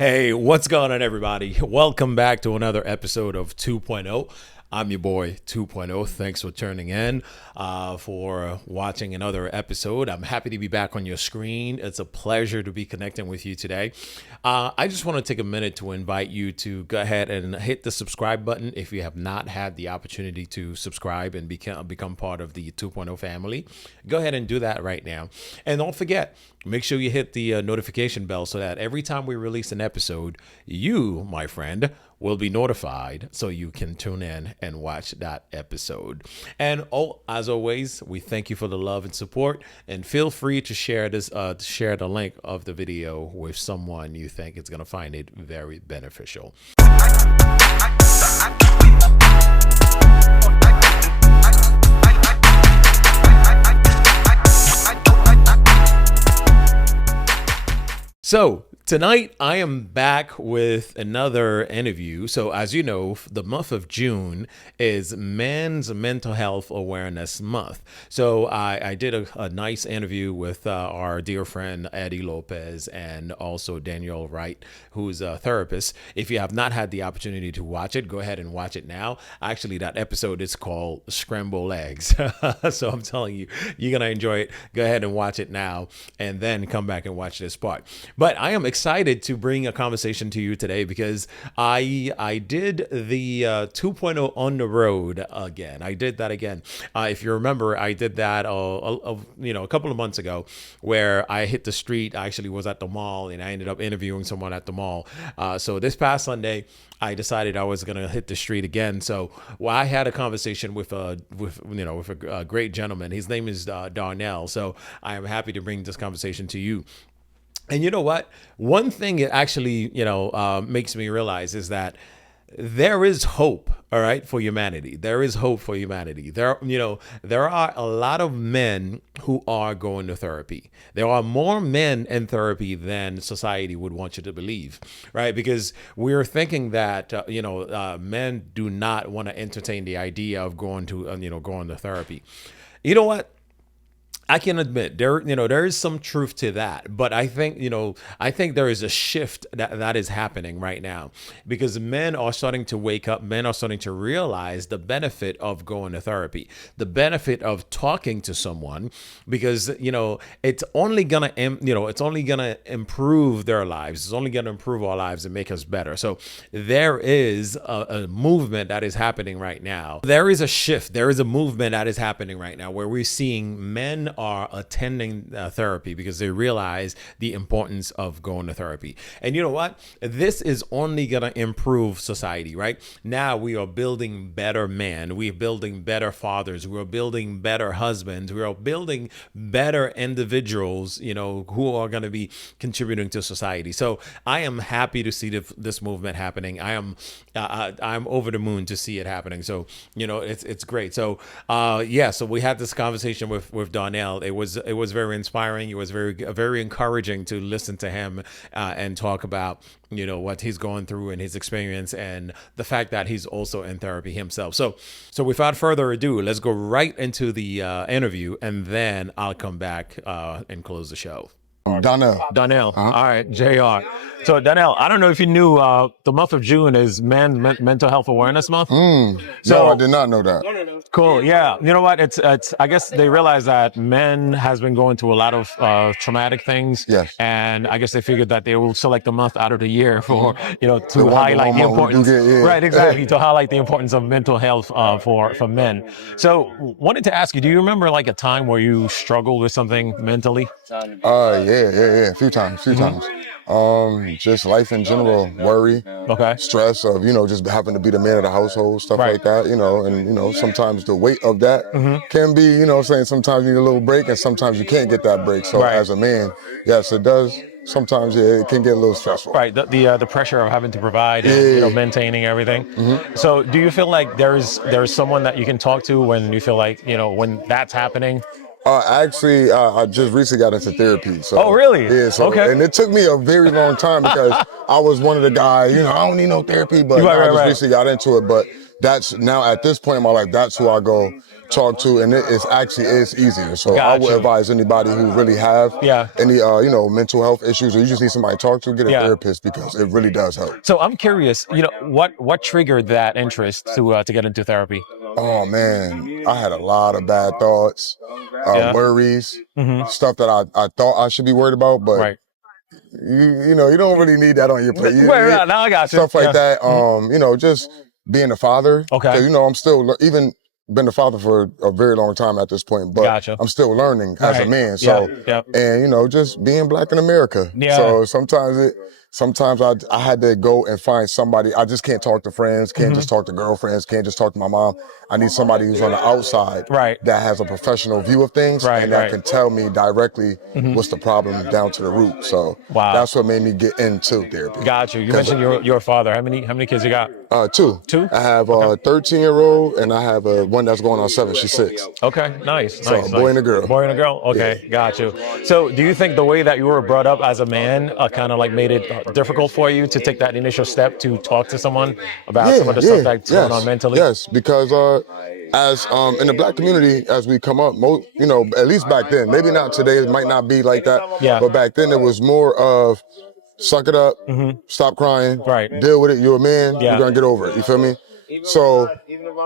Hey, what's going on, everybody? Welcome back to another episode of 2.0. I'm your boy 2.0. Thanks for tuning in, for watching another episode. I'm happy to be back on your screen. It's a pleasure to be connecting with you today. I just want to take a minute to invite you to go ahead and hit the subscribe button if you have not had the opportunity to subscribe and become part of the 2.0 family. Go ahead and do that right now. And don't forget, make sure you hit the notification bell so that every time we release an episode, you, my friend, will be notified so you can tune in and watch that episode. And as always, we thank you for the love and support, and feel free to share this share the link of the video with someone you think is going to find it very beneficial. So tonight I am back with another interview. So as you know, the month of June is Men's Mental Health Awareness Month. So I did a nice interview with our dear friend Eddie Lopez and also Danielle Wright, who's a therapist. If you have not had the opportunity to watch it, go ahead and watch it now. Actually, that episode is called Scrambled Eggs. So I'm telling you, you're going to enjoy it. Go ahead and watch it now and then come back and watch this part. But I am excited to bring a conversation to you today because I did the 2.0 on the road again. I did that again. If you remember, I did that a couple of months ago where I hit the street. I actually was at the mall and I ended up interviewing someone at the mall. So this past Sunday, I decided I was going to hit the street again. So I had a conversation with a great gentleman. His name is Darnell. So I am happy to bring this conversation to you. And you know what? One thing it actually, makes me realize is that there is hope, all right, for humanity. There is hope for humanity. There are a lot of men who are going to therapy. There are more men in therapy than society would want you to believe, right? Because we're thinking that, men do not want to entertain the idea of going to therapy. You know what? I can admit there is some truth to that, but I think there is a shift that is happening right now because men are starting to wake up. Men are starting to realize the benefit of going to therapy, the benefit of talking to someone, because it's only gonna improve their lives. It's only gonna improve our lives and make us better. So there is a movement that is happening right now. There is a shift. There is a movement that is happening right now where we're seeing men are attending therapy because they realize the importance of going to therapy. And you know what? This is only going to improve society, right? Now we are building better men. We're building better fathers. We're building better husbands. We are building better individuals, who are going to be contributing to society. So I am happy to see this movement happening. I'm over the moon to see it happening. So, it's great. So, so we had this conversation with Darnell. It was very inspiring. It was very encouraging to listen to him and talk about what he's going through and his experience and the fact that he's also in therapy himself. So without further ado, let's go right into the interview, and then I'll come back and close the show. Donnell. All right, JR. So Donnell, I don't know if you knew the month of June is Mental Health Awareness Month. No, I did not know that. Cool. Yeah. You know what? It's. I guess they realize that men has been going through a lot of traumatic things. Yes. And I guess they figured that they will select a month out of the year for to highlight the importance. Right. Exactly. To highlight the importance of mental health for men. So wanted to ask you, do you remember like a time where you struggled with something mentally? Yeah. A few times. Just life in general, worry, stress of, just having to be the man of the household, stuff like that, and, sometimes the weight of that can be, sometimes you need a little break and sometimes you can't get that break. So as a man, yes, it does. Sometimes it can get a little stressful. Right, the pressure of having to provide and maintaining everything. So do you feel like there's someone that you can talk to when you feel like, when that's happening? Actually, I just recently got into therapy. So, oh, really? Yeah. So, and it took me a very long time because I was one of the guys, I don't need no therapy, but I just recently got into it. But that's now at this point in my life, that's who I go talk to, and it actually is easier. So I would Gotcha. advise anybody who really have any mental health issues, or you just need somebody to talk to, get a therapist, because it really does help. So I'm curious, what triggered that interest to get into therapy? Oh man, I had a lot of bad thoughts, worries, stuff that I thought I should be worried about, but you don't really need that on your plate. Now I got you. Stuff like that. Just being a father. Okay. Because I'm still even been a father for a very long time at this point, but I'm still learning as a man. So, and just being black in America. Yeah. So sometimes I had to go and find somebody. I just can't talk to friends, can't just talk to girlfriends, can't just talk to my mom. I need somebody who's on the outside that has a professional view of things and that can tell me directly what's the problem down to the root. So that's what made me get into therapy. Got you. You mentioned you're a father. How many kids you got? Two. Two? I have a 13-year-old and I have one that's going on 7. She's 6. Okay, nice. So a boy and a girl. Boy and a girl? Okay, got you. So do you think the way that you were brought up as a man kind of like made it difficult for you to take that initial step to talk to someone about some of the stuff that's going on mentally? Yes, because as in the black community, as we come up, at least back then, maybe not today, it might not be like that, but back then it was more of suck it up, stop crying, deal with it, you're a man, you're gonna get over it, you feel me? So,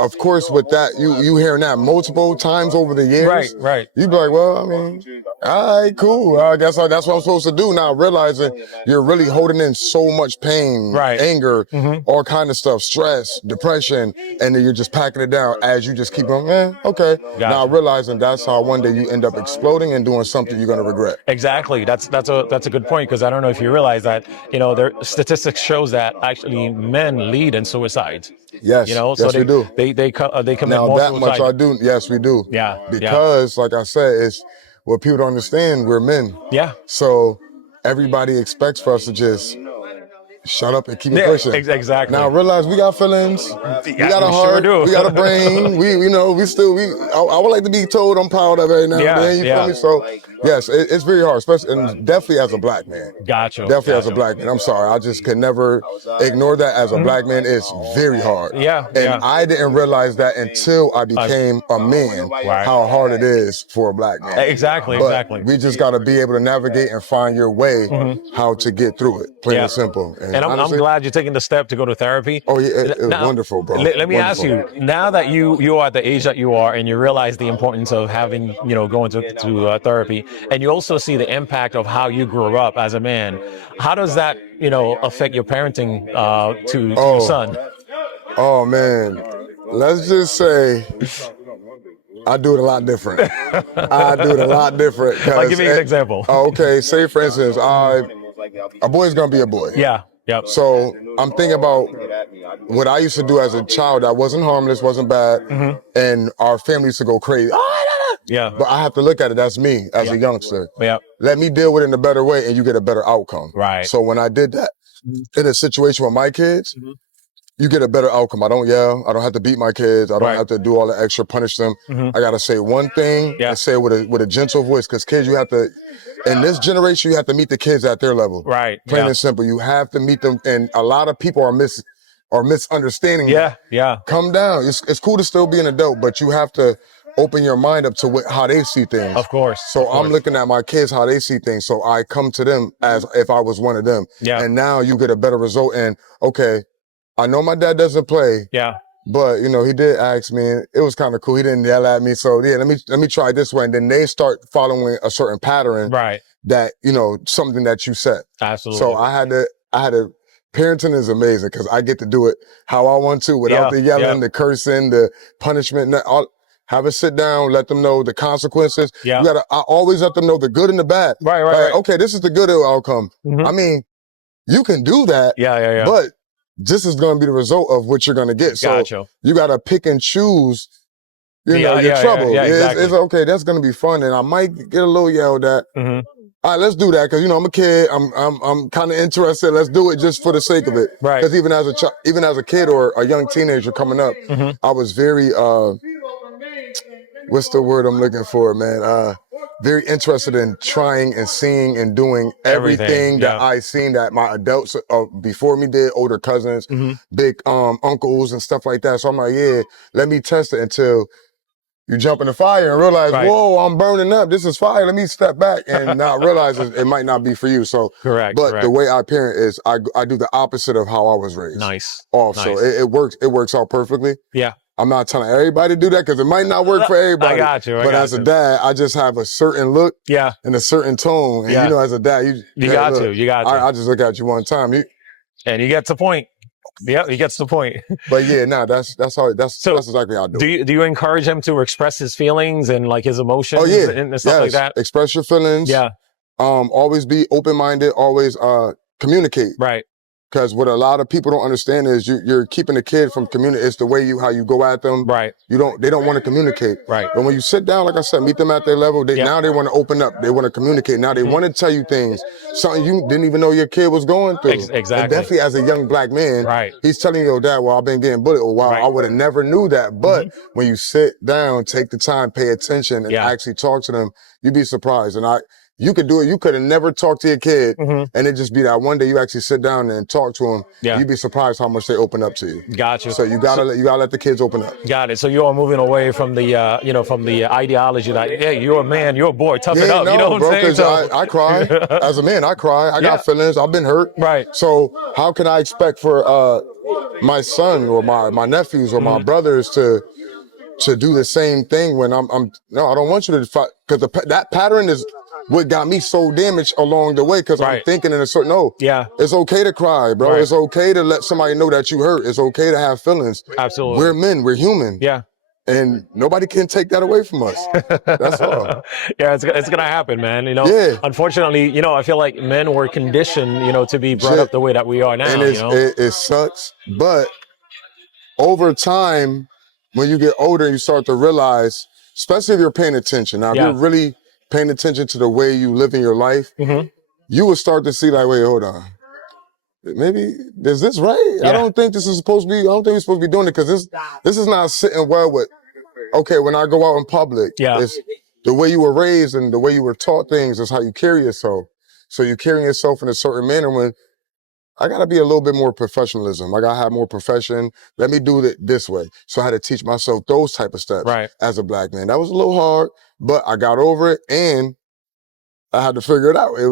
of course, with that, you hearing that multiple times over the years, you be like, well, I mean, all right, cool. I guess that's what I'm supposed to do now. Realizing you're really holding in so much pain, anger, all kind of stuff, stress, depression, and then you're just packing it down as you just keep going, okay. Now realizing that's how one day you end up exploding and doing something you're gonna regret. Exactly. That's a good point, because I don't know if you realize that, their statistics shows that actually men lead in suicides. Yes, so we do. They commit now more that suicide. much I do. Yes, we do. Yeah. Because like I said, it's what people don't understand. We're men. Yeah. So everybody expects for us to just shut up and keep it pushing. Exactly. Now realize we got feelings. We got a heart. We got a brain. I would like to be told I'm proud of it now and then. You feel me? So yes, it's very hard, especially and definitely as a black man. Definitely as a black man. I'm sorry, I just could never ignore that as a black man. It's very hard. And I didn't realize that until I became a man, how hard it is for a black man. Exactly. We just got to be able to navigate and find your way how to get through it. Plain and simple. And I'm glad you're taking the step to go to therapy. Oh yeah, it was wonderful, bro. Let me ask you, now that you are at the age that you are, and you realize the importance of having, going to therapy, and you also see the impact of how you grew up as a man, how does that, affect your parenting to your son? Oh man, let's just say I do it a lot different. Give me an example. Okay, say for instance, a boy's gonna be a boy. Yep. So I'm thinking about what I used to do as a child that wasn't harmless, wasn't bad, and our family used to go crazy. But I have to look at it, that's me as a youngster. Let me deal with it in a better way and you get a better outcome. So when I did that in a situation with my kids, you get a better outcome. I don't yell. I don't have to beat my kids. I don't have to do all the extra, punish them. I got to say one thing and say it with a gentle voice, because kids, you have to, in this generation, you have to meet the kids at their level. Plain and simple. You have to meet them, and a lot of people are misunderstanding that. Come down. It's cool to still be an adult, but you have to open your mind up to how they see things. Of course. So I'm looking at my kids, how they see things. So I come to them as if I was one of them. And now you get a better result. And okay, I know my dad doesn't play. But he did ask me, and it was kind of cool. He didn't yell at me. So let me try this way. And then they start following a certain pattern that, something that you set. Absolutely. So I had to, parenting is amazing because I get to do it how I want to without the yelling, the cursing, the punishment. Have a sit down, let them know the consequences. I always let them know the good and the bad. Right. Okay, this is the good outcome. I mean, you can do that. But this is going to be the result of what you're going to get. So you got to pick and choose, your trouble. Exactly. It's okay. That's going to be fun. And I might get a little yelled at. All right, let's do that. Cause I'm a kid. I'm kind of interested. Let's do it just for the sake of it. Cause even as a kid or a young teenager coming up, I was very, what's the word I'm looking for, man? Very interested in trying and seeing and doing everything that I seen that my adults before me did, older cousins, big uncles and stuff like that. So I'm like, let me test it until you jump in the fire and realize, Right. whoa, I'm burning up. This is fire. Let me step back and now realize it might not be for you. So, Correct. but the way I parent is I do the opposite of how I was raised. Nice. Off. Nice. So it works out perfectly. Yeah. I'm not telling everybody to do that because it might not work for everybody. I got you. But as a dad, I just have a certain look and a certain tone. And you know, as a dad, you got to. I just look at you one time. And he gets the point. Yeah, he gets the point. But yeah, that's exactly how I do it. Do you encourage him to express his feelings and like his emotions and stuff like that? Express your feelings. Yeah. Always be open-minded, always communicate. Right. Because what a lot of people don't understand is you're keeping the kid from communicating. It's the way how you go at them. Right. They don't want to communicate. Right. But when you sit down, like I said, meet them at their level, now they want to open up. They want to communicate. Now they want to tell you things, something you didn't even know your kid was going through. Exactly. And definitely as a young black man, he's telling you, Dad, well, I've been getting bullied. Well, wow, I would have never knew that. But when you sit down, take the time, pay attention, and actually talk to them, you'd be surprised. And you could do it. You could have never talked to your kid, and it just be that one day you actually sit down and talk to them. Yeah. You'd be surprised how much they open up to you. Got you. So you gotta let the kids open up. Got it. So you are moving away from the from the ideology that hey, you're a man, you're a boy, tough it up. No, you know what bro, I'm saying? So, I cry as a man. I cry. I got feelings. I've been hurt. Right. So how can I expect for my son or my nephews or my brothers to do the same thing when I'm no, I don't want you to fight because that pattern is what got me so damaged along the way because I'm thinking in a certain, it's okay to cry, bro. It's okay to let somebody know that you hurt. It's okay to have feelings. Absolutely. We're men. We're human. Yeah. And nobody can take that away from us. That's all. Yeah, it's going to happen, man. Unfortunately, I feel like men were conditioned, to be brought up the way that we are now. And it sucks. But over time, when you get older, you start to realize, especially if you're paying attention. Now, if you're really paying attention to the way you live in your life, you will start to see like, wait, hold on. Maybe, is this right? I don't think this is supposed to be, I don't think we're supposed to be doing it because this is not sitting well with, okay, when I go out in public, it's the way you were raised and the way you were taught things is how you carry yourself. So you carry yourself in a certain manner when I got to be a little bit more professionalism. I got to have more profession. Let me do it this way. So I had to teach myself those type of steps as a black man. That was a little hard, but I got over it and I had to figure it out. It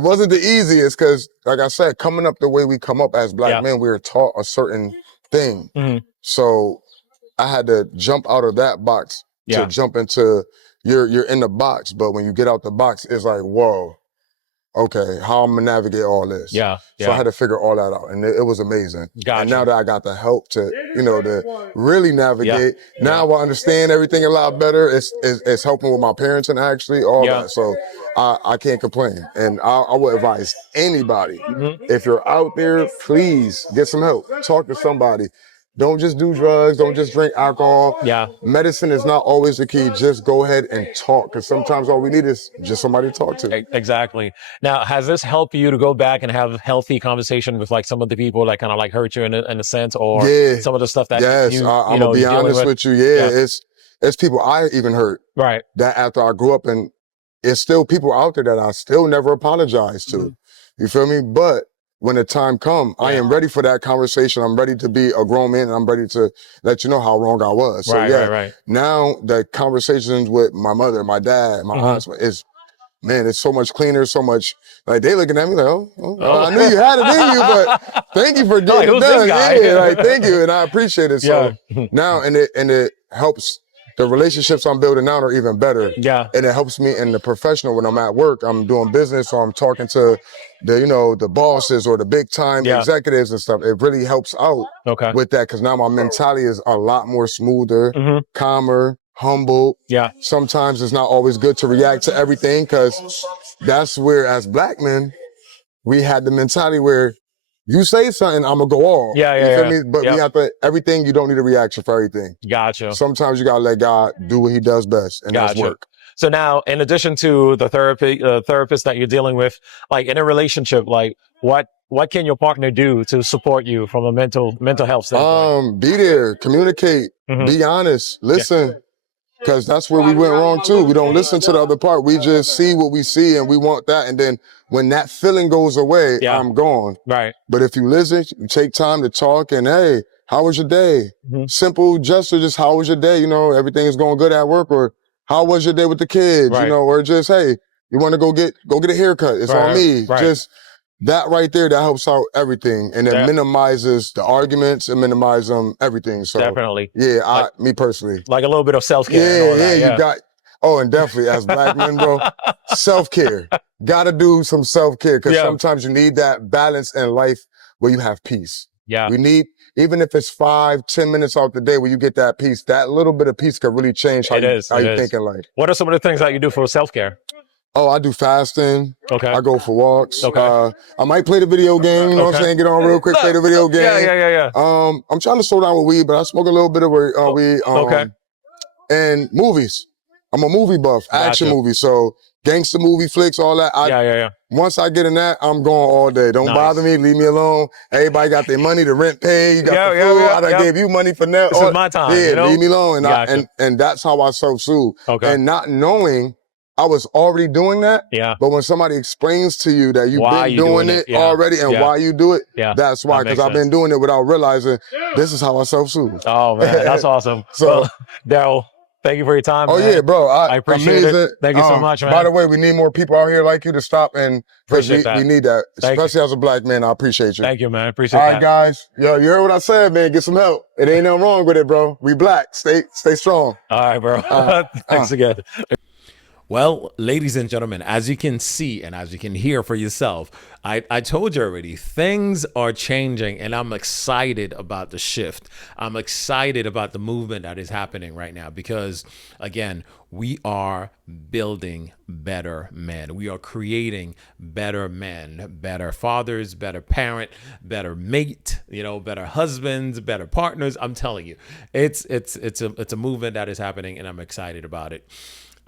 wasn't the easiest because, like I said, coming up the way we come up as black men, we were taught a certain thing. So I had to jump out of that box to jump into you're in the box, but when you get out the box, it's like, whoa. Okay, how I'm gonna navigate all this. So I had to figure all that out, and it was amazing. And now that I got the help to, to really navigate, now I understand everything a lot better. It's helping with my parents and actually all that. So I can't complain. And I would advise anybody, if you're out there, please get some help. Talk to somebody. Don't just do drugs. Don't just drink alcohol. Medicine is not always the key. Just go ahead and talk because sometimes all we need is just somebody to talk to. Exactly. Now, has this helped you to go back and have healthy conversation with like some of the people that kind of like hurt you in a sense or some of the stuff that I'm going to be honest with you. It's people I even hurt. Right. That after I grew up and it's still people out there that I still never apologize to. You feel me? But when the time comes, I am ready for that conversation. I'm ready to be a grown man and I'm ready to let you know how wrong I was. So now the conversations with my mother, my dad, my aunts it's so much cleaner, so much, like they looking at me like, I knew you had it in you, but thank you for getting it done. Thank you. And I appreciate it. So now, and it helps. The relationships I'm building now are even better. And it helps me in the professional when I'm at work. I'm doing business, so I'm talking to the bosses or the big time executives and stuff. It really helps out with that because now my mentality is a lot more smoother, calmer, humble. Sometimes it's not always good to react to everything because that's where, as black men, we had the mentality where you say something, I'm gonna go off. You feel me? But we have to, everything, you don't need a reaction for everything. Gotcha. Sometimes you gotta let God do what he does best, and that's work. So now, in addition to the therapist that you're dealing with, like in a relationship, like what can your partner do to support you from a mental health standpoint? Be there, communicate, be honest, listen. Because that's where we went wrong too. We don't listen to the other part. We just see what we see and we want that. And then when that feeling goes away, I'm gone. Right. But if you listen, you take time to talk and hey, how was your day? Simple gesture, just how was your day? You know, everything is going good at work, or how was your day with the kids? You know, or just, hey, you want to go get a haircut? It's on me. Just that right there, that helps out everything, and it minimizes the arguments and minimizes everything. So definitely, yeah, me personally, like a little bit of self-care. Yeah, you got. Oh, and definitely as black men, bro, self-care. Gotta do some self-care, because sometimes you need that balance in life where you have peace. Yeah, we need, even if it's 5-10 minutes out the day where you get that peace. That little bit of peace could really change how you think in life. What are some of the things that you do for self-care? Oh, I do fasting. Okay. I go for walks. Okay. I might play the video game. You know what I'm saying? Get on real quick, play the video game. Yeah. I'm trying to slow down with weed, but I smoke a little bit of weed. Okay. And movies. I'm a movie buff, action movies. So gangster movie flicks, all that. Yeah. Once I get in that, I'm going all day. Don't bother me. Leave me alone. Everybody got their money, the rent paid. You got the food. I done gave you money for that. This is my time. Yeah, you know? leave me alone. And that's how I self-soothe. Okay. And not knowing I was already doing that. Yeah. But when somebody explains to you that you've been doing it already and why you do it, that's why. Because I've been doing it without realizing this is how I self-soothe. Oh, man. That's awesome. So, Daryl, thank you for your time. Oh, man. yeah, bro. I appreciate it. Thank you so much, man. By the way, we need more people out here like you to stop, and we need that. Thank Especially as a black man, I appreciate you. Thank you, man. Appreciate that. All right, guys. Yo, you heard what I said, man. Get some help. It ain't nothing wrong with it, bro. We black. Stay strong. All right, bro. Thanks again. Well, ladies and gentlemen, as you can see and as you can hear for yourself, I told you already, things are changing, and I'm excited about the shift. I'm excited about the movement that is happening right now because, again, we are building better men. We are creating better men, better fathers, better parent, better mate, better husbands, better partners. I'm telling you, it's a movement that is happening, and I'm excited about it.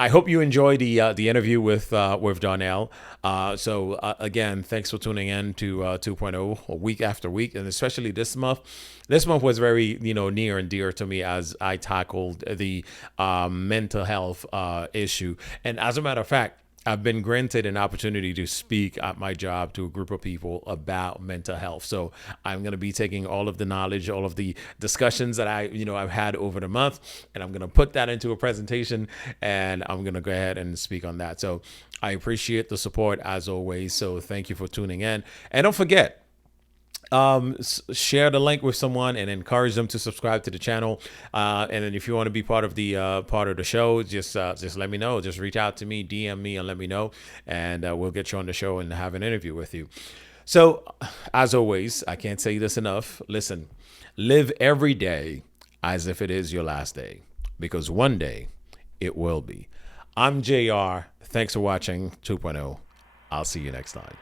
I hope you enjoyed the interview with Darnell. Again, thanks for tuning in to 2.0 week after week, and especially this month. This month was very near and dear to me as I tackled the mental health issue. And as a matter of fact, I've been granted an opportunity to speak at my job to a group of people about mental health. So I'm going to be taking all of the knowledge, all of the discussions that I've had over the month, and I'm going to put that into a presentation, and I'm going to go ahead and speak on that. So I appreciate the support as always. So thank you for tuning in, and don't forget, share the link with someone and encourage them to subscribe to the channel. And then if you want to be part of the show, just let me know. Just reach out to me, DM me, and let me know, and we'll get you on the show and have an interview with you. So as always, I can't say this enough. Listen, live every day as if it is your last day, because one day it will be. I'm JR. Thanks for watching 2.0. I'll see you next time.